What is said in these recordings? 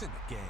It's in the game.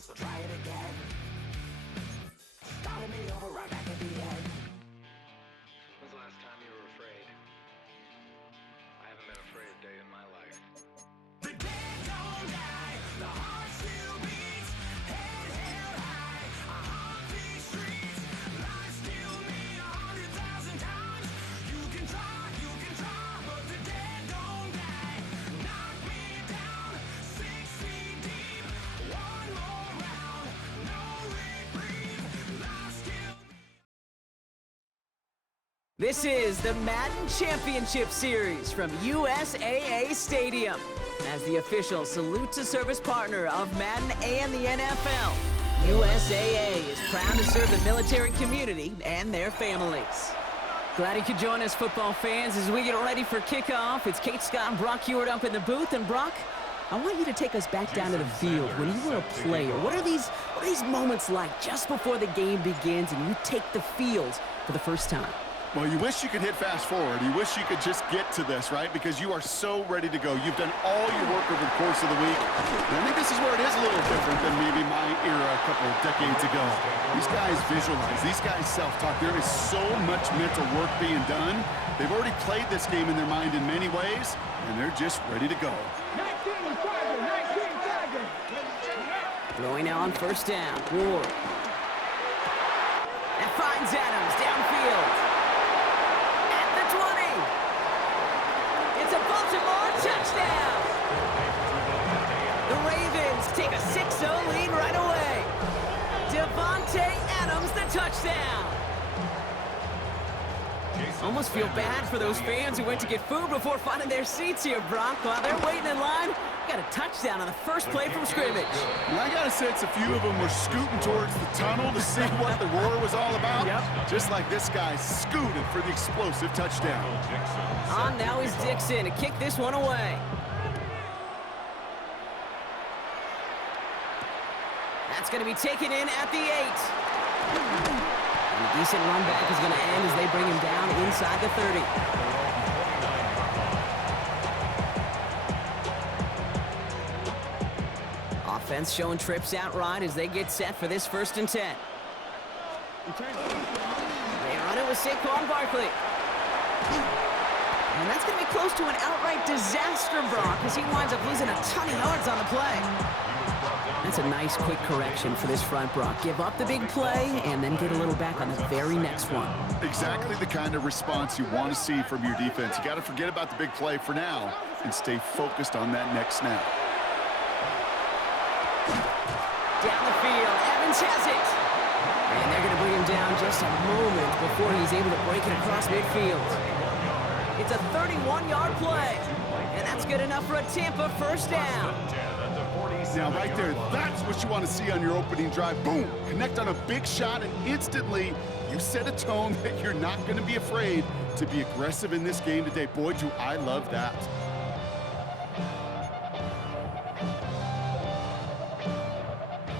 So try it again. Started me over right back at the end. When's the last time you were afraid? I haven't been afraid a day in my life. The dead don't die, the heart still beats, head held high, I haunt these streets, lies kill me 100,000 times. You can try, but the dead don't die. Knock me down 6 feet deep, one more round, no reprieve, lies kill me. This is the Madden Championship Series from USAA Stadium. As the official salute to service partner of Madden and the NFL, USAA is proud to serve the military community and their families. Glad you could join us, football fans, as we get ready for kickoff. It's Kate Scott and Brock Hewitt up in the booth. And Brock, I want you to take us back down to the field when you were a player. What are these moments like just before the game begins and you take the field for the first time? Well, you wish you could hit fast forward. You wish you could just get to this, right? Because you are so ready to go. You've done all your work over the course of the week. And I think this is where it is a little different than maybe my era a couple of decades ago. These guys visualize. These guys self-talk. There is so much mental work being done. They've already played this game in their mind in many ways, and they're just ready to go. 19 seconds. Throwing now on first down. Ward. And finds Adams downfield. At the 20. It's a Baltimore touchdown. The Ravens take a 6-0 lead right away. Devontae Adams, the touchdown. Almost feel bad for those fans who went to get food before finding their seats here, Brock. While they're waiting in line, got a touchdown on the first play from scrimmage. And I got a sense a few of them were scooting towards the tunnel to see what the roar was all about. Yep. Just like this guy scooted for the explosive touchdown. On now is Dixon to kick this one away. That's going to be taken in at the 8. And a decent run back is going to end as they bring him down inside the 30. Offense showing trips out right as they get set for this 1st and 10. They run it with Saquon Barkley. And that's going to be close to an outright disaster, Brock, as he winds up losing a ton of yards on the play. That's a nice quick correction for this front, Brock. Give up the big play and then get a little back on the very next one. Exactly the kind of response you want to see from your defense. You got to forget about the big play for now and stay focused on that next snap. Down the field, Evans has it. And they're going to bring him down just a moment before he's able to break it across midfield. It's a 31-yard play, and that's good enough for a Tampa 1st down. Now, right there, that's what you want to see on your opening drive. Boom! Connect on a big shot, and instantly you set a tone that you're not going to be afraid to be aggressive in this game today. Boy, do I love that.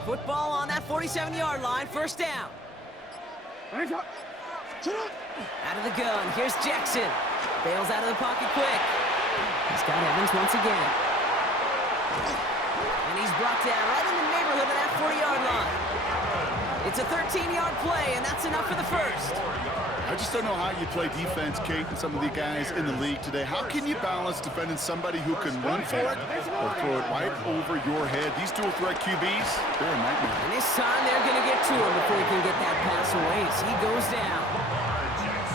Football on that 47-yard line, 1st down. Out of the gun, here's Jackson. Bails out of the pocket quick. He's got Evans once again. And he's brought down right in the neighborhood of that 40-yard line. It's a 13-yard play, and that's enough for the 1st. I just don't know how you play defense, Kate, and some of the guys in the league today. How can you balance defending somebody who can run for it or throw it right over your head? These dual threat QBs, they're a nightmare. And this time they're going to get to him before he can get that pass away as he goes down.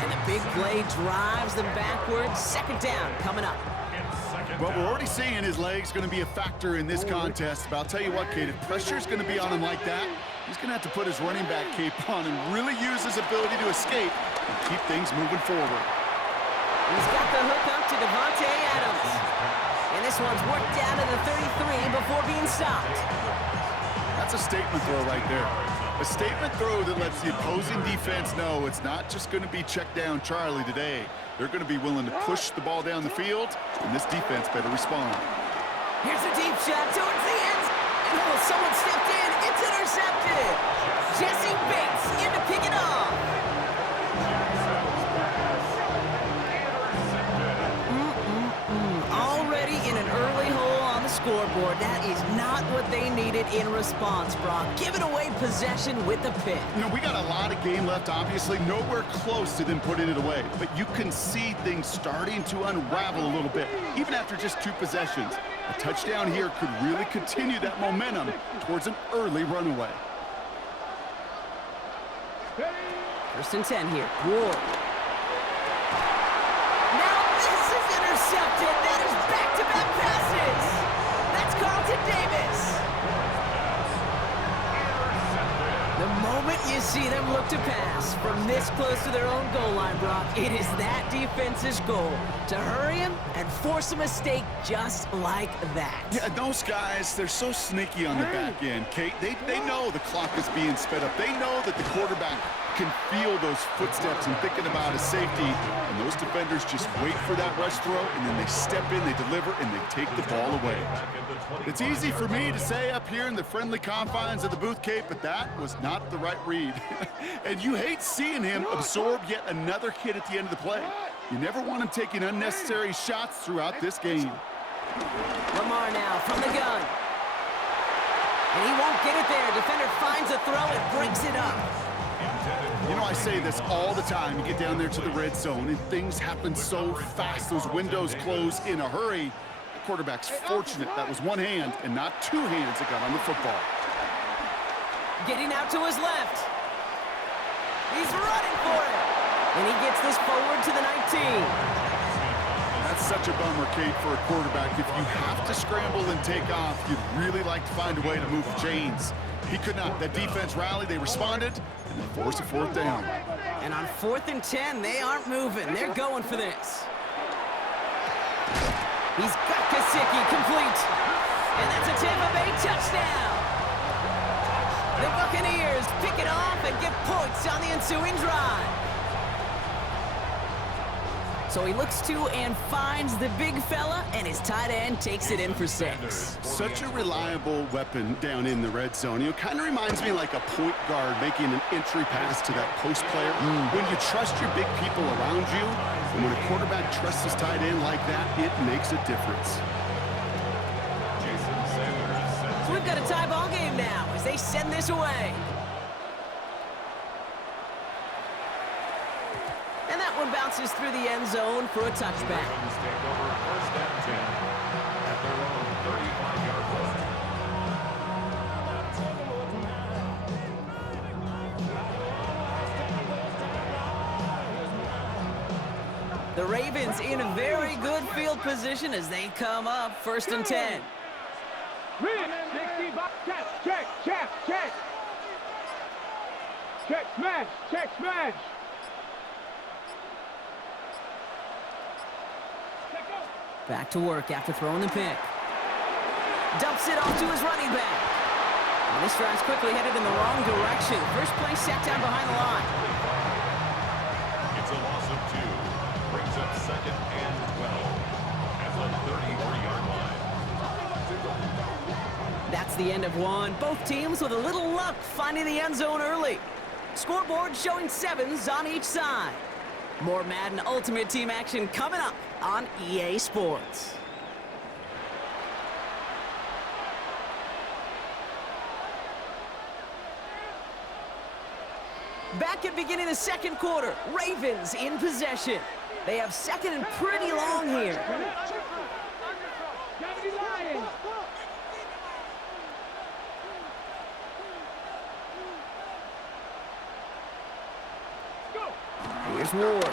And the big play drives them backwards. 2nd down coming up. Well, we're already seeing his legs going to be a factor in this contest. But I'll tell you what, Kate, if pressure's going to be on him like that, he's going to have to put his running back cape on and really use his ability to escape and keep things moving forward. He's got the hook up to Devontae Adams. And this one's worked down to the 33 before being stopped. That's a statement throw right there. A statement throw that lets the opposing defense know it's not just going to be check down Charlie today. They're going to be willing to push the ball down the field, and this defense better respond. Here's a deep shot towards the end. And oh, someone stepped in. It's intercepted. Jesse Bates in to pick it off. Already in an early hole on the scoreboard. That is not what they needed in response, Brock. Giving away possession with the pick. You know, we got a lot of game left, obviously. Nowhere close to them putting it away. But you can see things starting to unravel a little bit, even after just 2 possessions. A touchdown here could really continue that momentum towards an early runaway. 1st and 10 here. Ward. Now this is intercepted. That is back-to-back passes. That's Carlton Davis. The moment you see them look to pass from this close to their own goal line, Brock, it is that defense's goal to hurry him and force a mistake just like that. Yeah, those guys, they're so sneaky on the back end, Kate. They know the clock is being sped up. They know that the quarterback can feel those footsteps and thinking about his safety. And those defenders just wait for that rush throw, and then they step in, they deliver, and they take the ball away. It's easy for me to say up here in the friendly confines of the booth, Kate, but that was not the right read. And you hate seeing him absorb yet another hit at the end of the play. You never want him taking unnecessary shots throughout this game. Lamar now from the gun. And he won't get it there. Defender finds a throw and breaks it up. You know, I say this all the time. You get down there to the red zone, and things happen so fast. Those windows close in a hurry. The quarterback's fortunate that was one hand and not 2 hands that got on the football. Getting out to his left. He's running for it. And he gets this forward to the 19. That's such a bummer, Kate, for a quarterback. If you have to scramble and take off, you'd really like to find a way to move the chains. He could not. That defense rallied, they responded, and they forced a 4th down. And on 4th and 10, they aren't moving. They're going for this. He's got Gesicki complete. And that's a Tampa Bay touchdown. The Buccaneers pick it off and get points on the ensuing drive. So he looks to and finds the big fella, and his tight end takes it in for 6. Such a reliable weapon down in the red zone. You know, kind of reminds me like a point guard making an entry pass to that post player. When you trust your big people around you, and when a quarterback trusts his tight end like that, it makes a difference. So we've got a tie ball game now as they send this away. And that one bounces through the end zone for a touchback. The Ravens in a very good field position as they come up 1st and 10. Check, smash, check, smash. Back to work after throwing the pick. Dumps it off to his running back. And this drive's quickly headed in the wrong direction. First play set down behind the line. It's a loss of 2. Brings up 2nd and 12 at the 33-yard line. That's the end of one. Both teams with a little luck finding the end zone early. Scoreboard showing 7s on each side. More Madden Ultimate Team action coming up on EA Sports. Back at beginning of the 2nd quarter, Ravens in possession. They have 2nd and pretty long here. Here's Ward.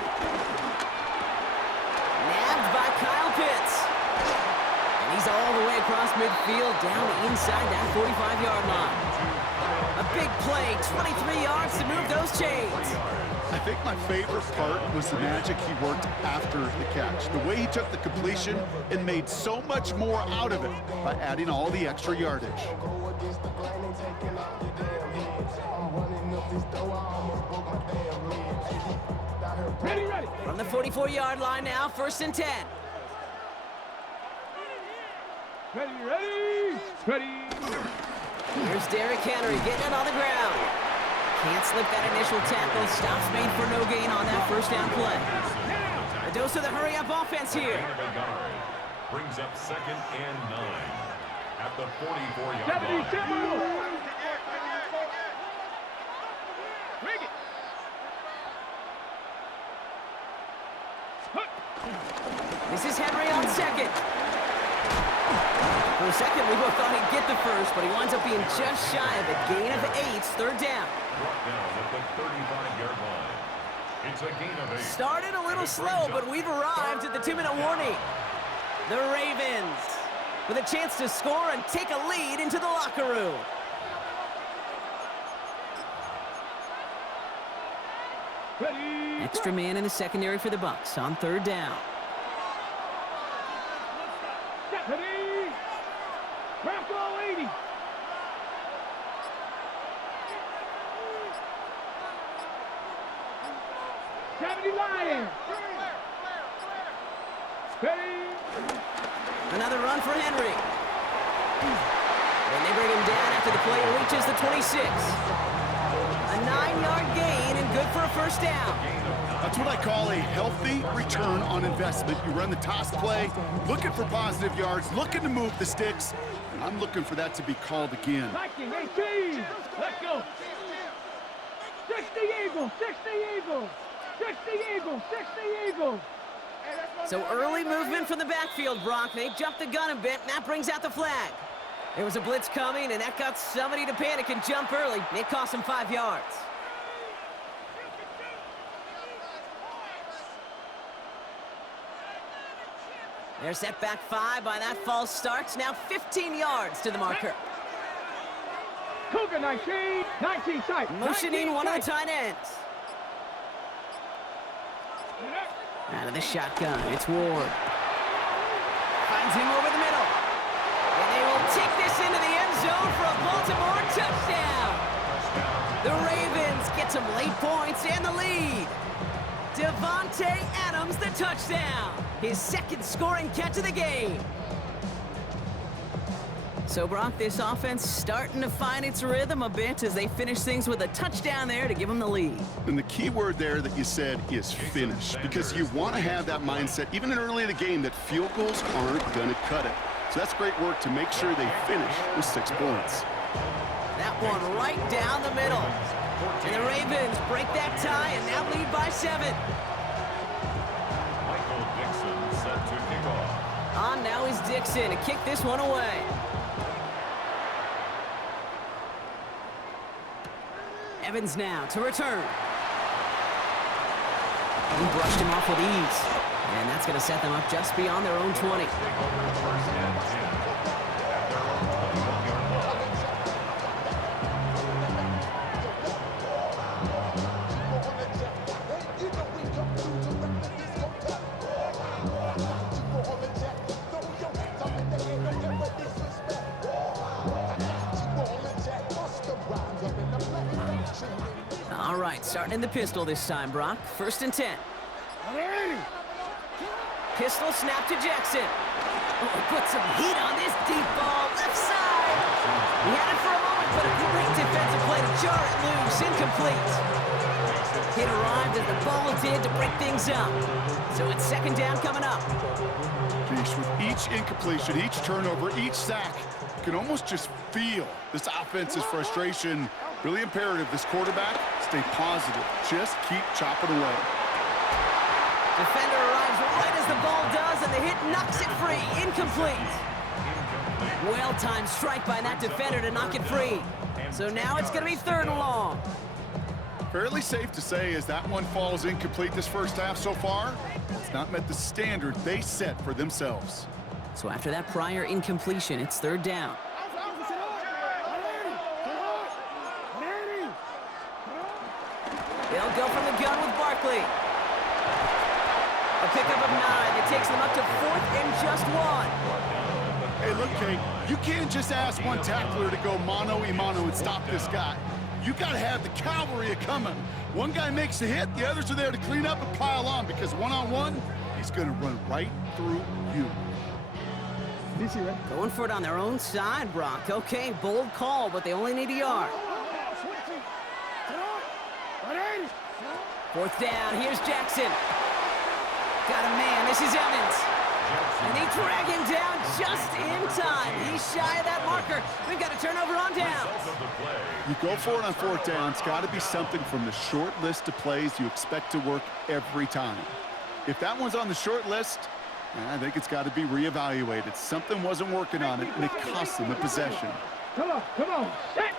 Nabbed by Kyle Pitts. And he's all the way across midfield down inside that 45-yard line. A big play. 23 yards to move those chains. I think my favorite part was the magic he worked after the catch. The way he took the completion and made so much more out of it by adding all the extra yardage. Ready, ready. From the 44-yard line now, 1st and 10. Ready, ready. Ready. Here's Derrick Henry getting it on the ground. Can't slip that initial tackle. Stops made for no gain on that 1st down play. A dose of the hurry-up offense here. Brings up 2nd and 9 at the 44-yard 77. line. Bring it. This is Henry on 2nd. For a second, we both thought he'd get the 1st, but he winds up being just shy of a gain of 8. 3rd down. Brought down at the 35-yard line. It's a gain of 8. Started a little slow, but we've arrived at the 2-minute warning. The Ravens with a chance to score and take a lead into the locker room. Ready. Extra man in the secondary for the Bucs on 3rd down. Ready. Bronco 80. Lions. Ready. Another run for Henry. And they bring him down after the play reaches the 26. A 9-yard gain and good for a 1st down. That's what I call a healthy return on investment. You run the toss play, looking for positive yards, looking to move the sticks, and I'm looking for that to be called again. Viking 18. Let's go. 60 Eagles. 60 Eagles. 60 Eagles. 60 Eagles. So early movement from the backfield, Brock. They jumped the gun a bit, and that brings out the flag. There was a blitz coming, and that got somebody to panic and jump early. It cost them 5 yards. They're set back 5 by that false start. Now 15 yards to the marker. Cougar 19. 19 tight. Motioning one of the tight ends. Out of the shotgun, it's Ward. Finds him over the middle. And they will take this into the end zone for a Baltimore touchdown. The Ravens get some late points and the lead. Devontae Adams, the touchdown. His 2nd scoring catch of the game. So, Brock, this offense starting to find its rhythm a bit as they finish things with a touchdown there to give them the lead. And the key word there that you said is finish, because you want to have that mindset, even in early in the game, that field goals aren't going to cut it. So that's great work to make sure they finish with 6 points. That one right down the middle. And the Ravens break that tie and now lead by 7. Michael Dixon set to kick off. On now is Dixon to kick this one away. Evans now to return. He brushed him off with ease. And that's going to set them up just beyond their own 20. All right, starting in the pistol this time, Brock. 1st and 10. Pistol snap to Jackson. Oh, put some heat on this deep ball. Left side. He had it for a moment, but a great defensive play to jar it loose. Incomplete. It arrived as the ball did to break things up. So it's 2nd down coming up. Jeez, with each incompletion, each turnover, each sack, you can almost just feel this offense's frustration. Really imperative, this quarterback, stay positive. Just keep chopping away. Defender arrives right as the ball does, and the hit knocks it free. Incomplete. Well-timed strike by that defender to knock it free. So now it's going to be 3rd and long. Fairly safe to say as that one falls incomplete this first half so far, it's not met the standard they set for themselves. So after that prior incompletion, it's 3rd down. They'll go from the gun with Barkley. A pickup of 9 that takes them up to 4th and just 1. Hey, look, Kate, you can't just ask one tackler to go mano-a-mano and stop this guy. You got to have the cavalry a-coming. One guy makes a hit, the others are there to clean up and pile on, because one-on-one, he's going to run right through you. Going for it on their own side, Brock. Okay, bold call, but they only need a yard. 4th down, here's Jackson. Got a man, this is Evans. And they drag him down just in time. He's shy of that marker. We've got a turnover on downs. You go for it on 4th down. It's got to be something from the short list of plays you expect to work every time. If that one's on the short list, I think it's got to be reevaluated. Something wasn't working on it, and it cost them a possession. Come on, set.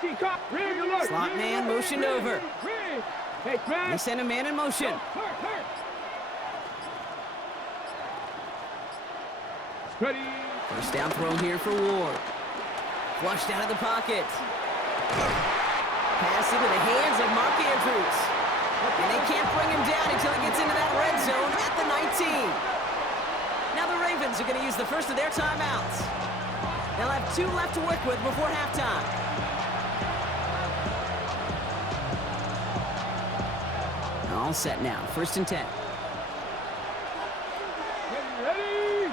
18, cop, ready to look. Slot man motioned over. Ready. Hey, Brad. They send a man in motion. Hurt. Ready. First down throw here for Ward. Flushed out of the pocket. Pass into the hands of Mark Andrews. And they can't bring him down until he gets into that red zone at the 19. Now the Ravens are going to use the first of their timeouts. They'll have 2 left to work with before halftime. All set now. 1st and 10. Ready.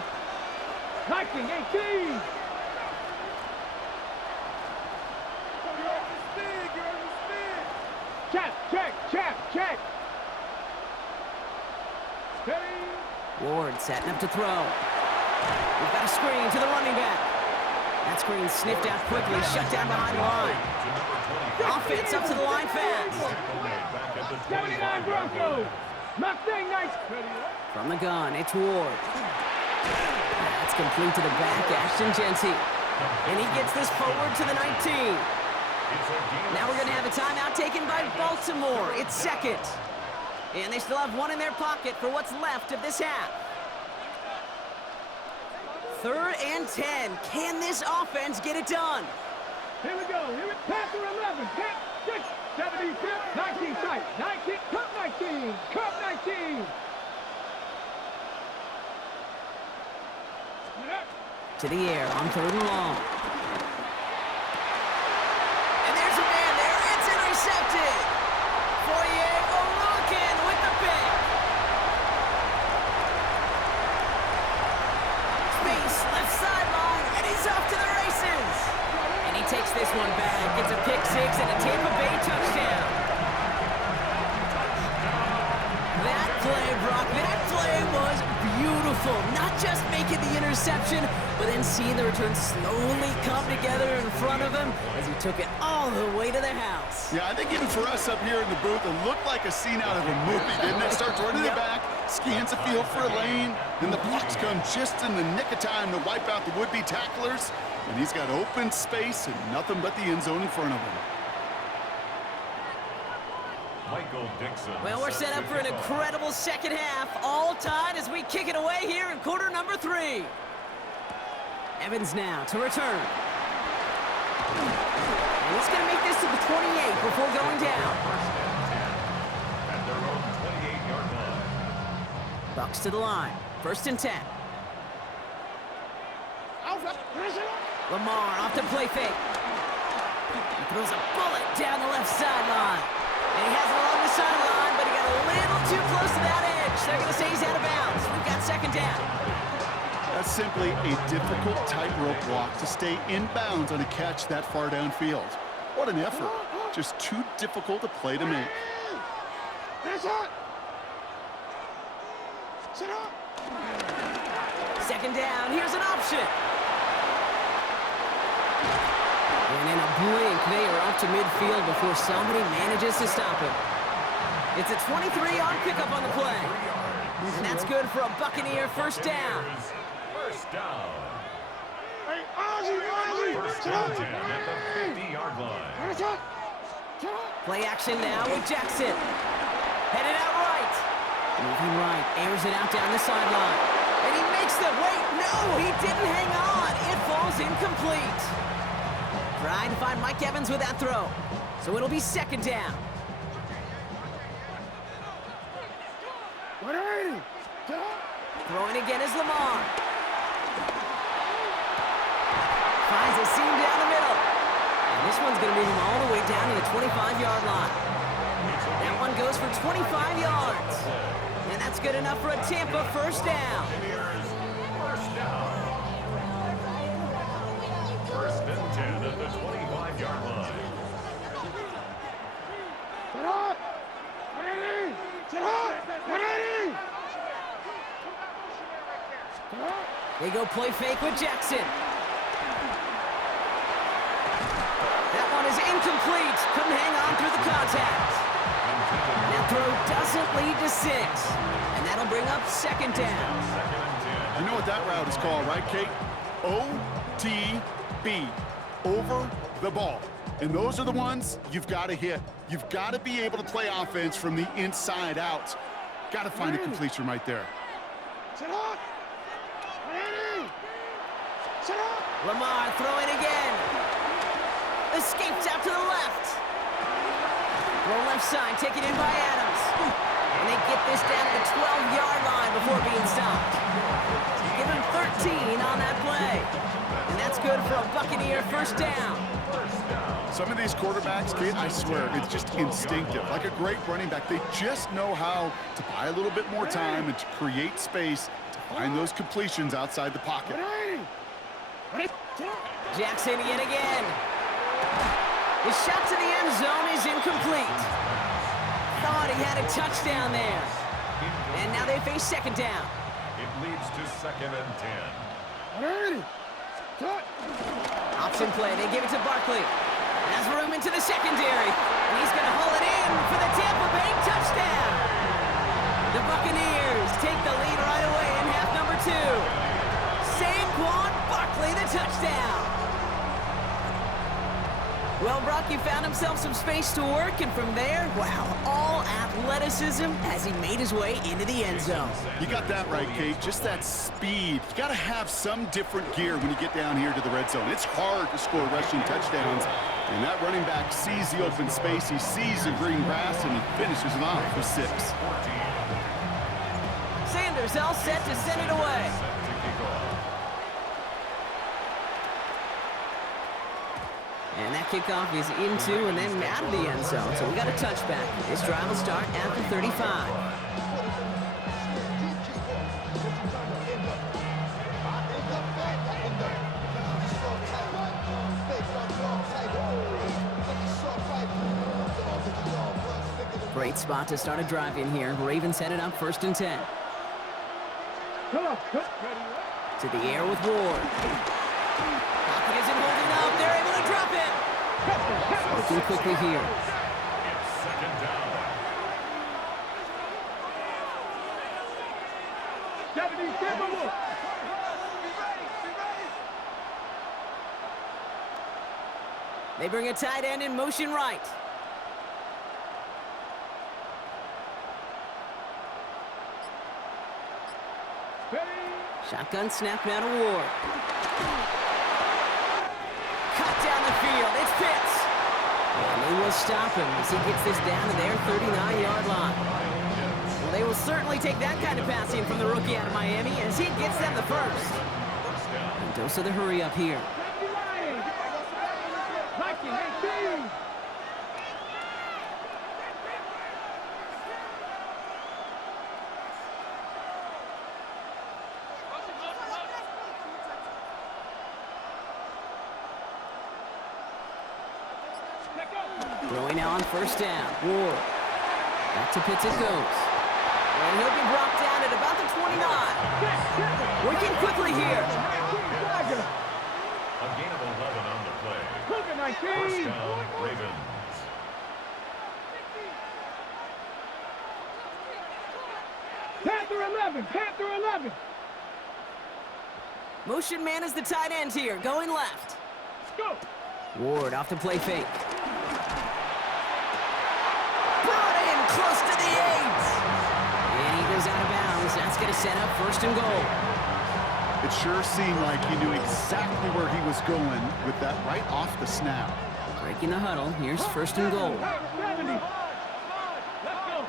19, 18. Check. Ready. Ward setting up to throw. We've got a screen to the running back. That screen sniffed out quickly, shut down behind the line. Offense up to the line fast. 79 Broncos. Mustang nice. From the gun, it's Ward. That's complete to the back, Ashton Jency. And he gets this forward to the 19. Now we're going to have a timeout taken by Baltimore. It's 2nd. And they still have 1 in their pocket for what's left of this half. 3rd and 10. Can this offense get it done? Here we go. Panther 11. 6. 70. 19 tight. 19. Cup 19. Cup 19. To the air on 3rd and long. And there's a man there. It's intercepted. Foye Oluokun with the pick. Space, left sideline, and he's off to the races. And he takes this one back. It's a pick 6 and a Tampa Bay touchdown. That play, Brock, that play was beautiful. Not just making the interception, but then seeing the return slowly come together in front of him as he took it all the way to the house. Yeah, I think even for us up here in the booth, it looked like a scene out of a movie, didn't it? Starts running it back, scans the field for a lane, and the blocks come just in the nick of time to wipe out the would-be tacklers, and he's got open space and nothing but the end zone in front of him. Michael Dixon. Well, we're set up for an incredible second half, all tied as we kick it away here in quarter number 3. Evans now to return. And he's going to make this to the 28 before going down. At their own 28-yard line. Bucks to the line. 1st and 10. Lamar off to play fake. He throws a bullet down the left sideline. And he has it along the sideline, but he got a little too close to that edge. They're going to say he's out of bounds. We've got 2nd down. That's simply a difficult tightrope walk to stay in bounds on a catch that far downfield. What an effort. Just too difficult a play to make. Second down, here's an option. And in a blink, they are up to midfield before somebody manages to stop him. It's a 23-yard pickup on the play. And that's good for a Buccaneer first down. First down. First down 10 at the 50-yard line. Play action now with Jackson. Headed out right. Moving right, airs it out down the sideline. And he makes the wait. No, he didn't hang on. It falls incomplete. Trying to find Mike Evans with that throw. So it'll be 2nd down. Throwing again is Lamar. Finds a seam down the middle. And this one's going to move him all the way down to the 25-yard line. That one goes for 25 yards. And that's good enough for a Tampa first down. First down. First and 10 at the 25-yard line. They go play fake with Jackson. That one is incomplete. Couldn't hang on through the contact. That throw doesn't lead to 6. And that'll bring up second down. You know what that route is called, right, Kate? OTB, over the ball. And those are the ones you've got to hit. You've got to be able to play offense from the inside out. Got to find a completion right there. Lamar throwing again. Escapes out to the left. Throw left side, taken in by Adams. And they get this down to the 12-yard line before being stopped. Give him 13 on that play. And that's good for a Buccaneer first down. Some of these quarterbacks, Kate, I swear, it's just instinctive. Like a great running back, they just know how to buy a little bit more time and to create space to find those completions outside the pocket. Jackson yet again. His shot to the end zone is incomplete. Thought he had a touchdown there. And now they face second down. It leads to second and 10. Option play, they give it to Barkley. Has room into the secondary. And he's going to haul it in for the Tampa Bay touchdown. The Buccaneers take the lead right away in half number 2. Saquon Barkley, the touchdown. Well, Brock, he found himself some space to work, and from there, wow, all athleticism as he made his way into the end zone. You got that right, Kate. Just that speed. You got to have some different gear when you get down here to the red zone. It's hard to score rushing touchdowns, and that running back sees the open space, he sees the green grass, and he finishes it off for 6. Sanders all set to send it away. And that kickoff is into and then out of the end zone. So we got a touchback. This drive will start at the 35. Great spot to start a drive in here. Ravens headed up first and 10. To the air with Ward. Pocket isn't holding up. They're able to drop it. Working quickly here. It's second down. 77. They bring a tight end in motion right. Shotgun snap now to Ward. Cut down the field. It's Pitts. And they will stop him as he gets this down to their 39-yard line. Well, they will certainly take that kind of passing from the rookie out of Miami as he gets them the first. And dose of the hurry up here. Throwing now on first down. Ward. Back to Pitts it goes. And he'll be brought down at about the 29. Working quickly here. A gain of 11 on the play. First down, Ravens. Panther 11. Panther 11. Motion man is the tight end here, going left. Let's go. Ward off the play fake. Brought in close to the 8. And he goes out of bounds. That's going to set up first and goal. It sure seemed like he knew exactly where he was going with that right off the snap. Breaking the huddle. Here's first and goal. 70. Let's go.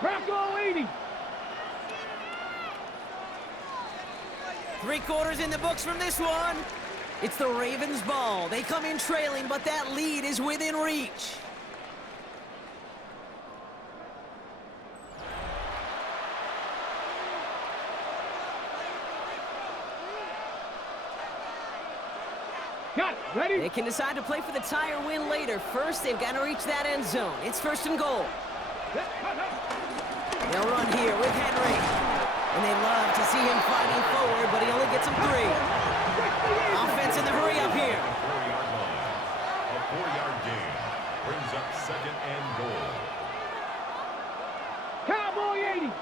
Bronco 80. 3/4 in the books from this one. It's the Ravens' ball. They come in trailing, but that lead is within reach. Got it. Ready? They can decide to play for the tie or win later. First, they've got to reach that end zone. It's 1st and goal. They'll run here with Henry. And they love to see him fighting forward, but he only gets them 3. Offense in the hurry up here. 4-yard line. A 4-yard gain brings up 2nd and goal. Cowboy 80.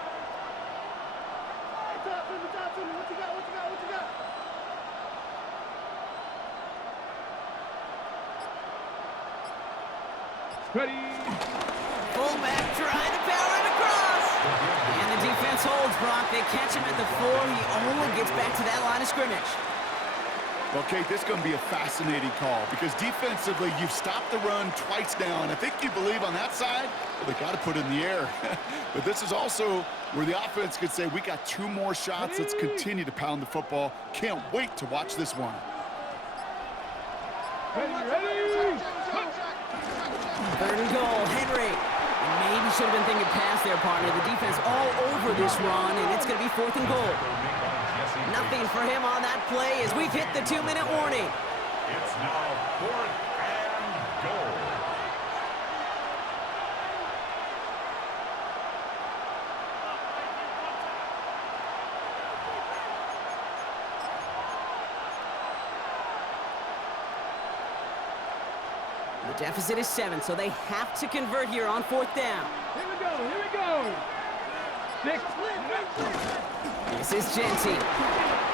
Ready? Fullback trying to power it across. And the defense holds, Brock. They catch him at the 4. He only gets back to that line of scrimmage. Well, Kate, this is going to be a fascinating call because defensively, you've stopped the run twice now, and I think you believe on that side, well, they got to put it in the air. But this is also where the offense could say, we got 2 more shots. Let's continue to pound the football. Can't wait to watch this one. Ready? 3rd and goal, Henry. And maybe should have been thinking pass there, partner. The defense all over this run, and it's going to be 4th and goal. Nothing for him on that play as we've hit the 2-minute warning. It's now 4th and goal. The deficit is 7, so they have to convert here on 4th down. Here we go. 6. This is Genty.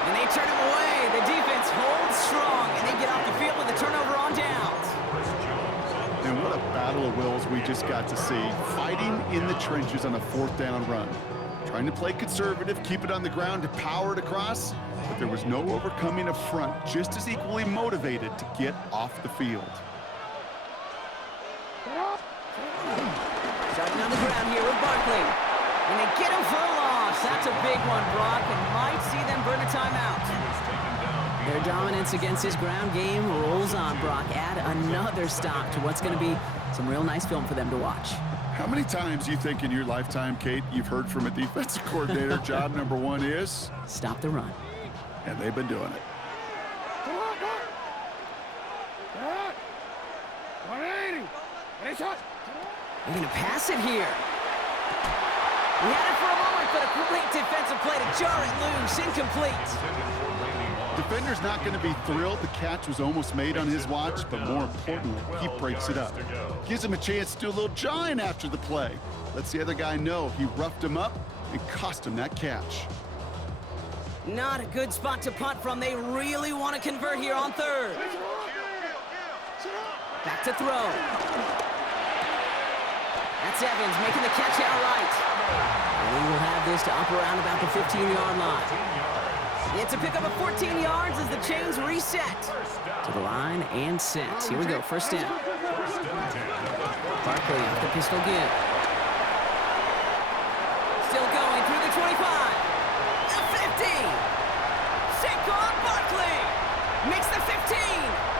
And they turn him away. The defense holds strong, and they get off the field with a turnover on downs. And what a battle of wills we just got to see. Fighting in the trenches on a 4th down run. Trying to play conservative, keep it on the ground to power it across, but there was no overcoming a front just as equally motivated to get off the field. Starting on the ground here with Barkley. And they get him for a loss. That's a big one, Brock, and might see them burn a timeout. Their dominance against his ground game rolls on, Brock. Add another stop to what's going to be some real nice film for them to watch. How many times do you think in your lifetime, Kate, you've heard from a defensive coordinator, job number 1 is? Stop the run. And they've been doing it. 180. Ready, shot. They're going to pass it here. He had it for a moment, but a great defensive play to jar it loose. Incomplete. Defender's not going to be thrilled the catch was almost made on his watch, but more importantly, he breaks it up. Gives him a chance to do a little jawing after the play. Lets the other guy know he roughed him up and cost him that catch. Not a good spot to punt from. They really want to convert here on 3rd. Back to throw. That's Evans making the catch outright. And he will have this to up around about the 15-yard line. It's a pickup of 14 yards as the chains reset. To the line and set. Here we go, 1st down. Barkley off the pistol give. Still going through the 25. The 50. Saquon Barkley makes the 15.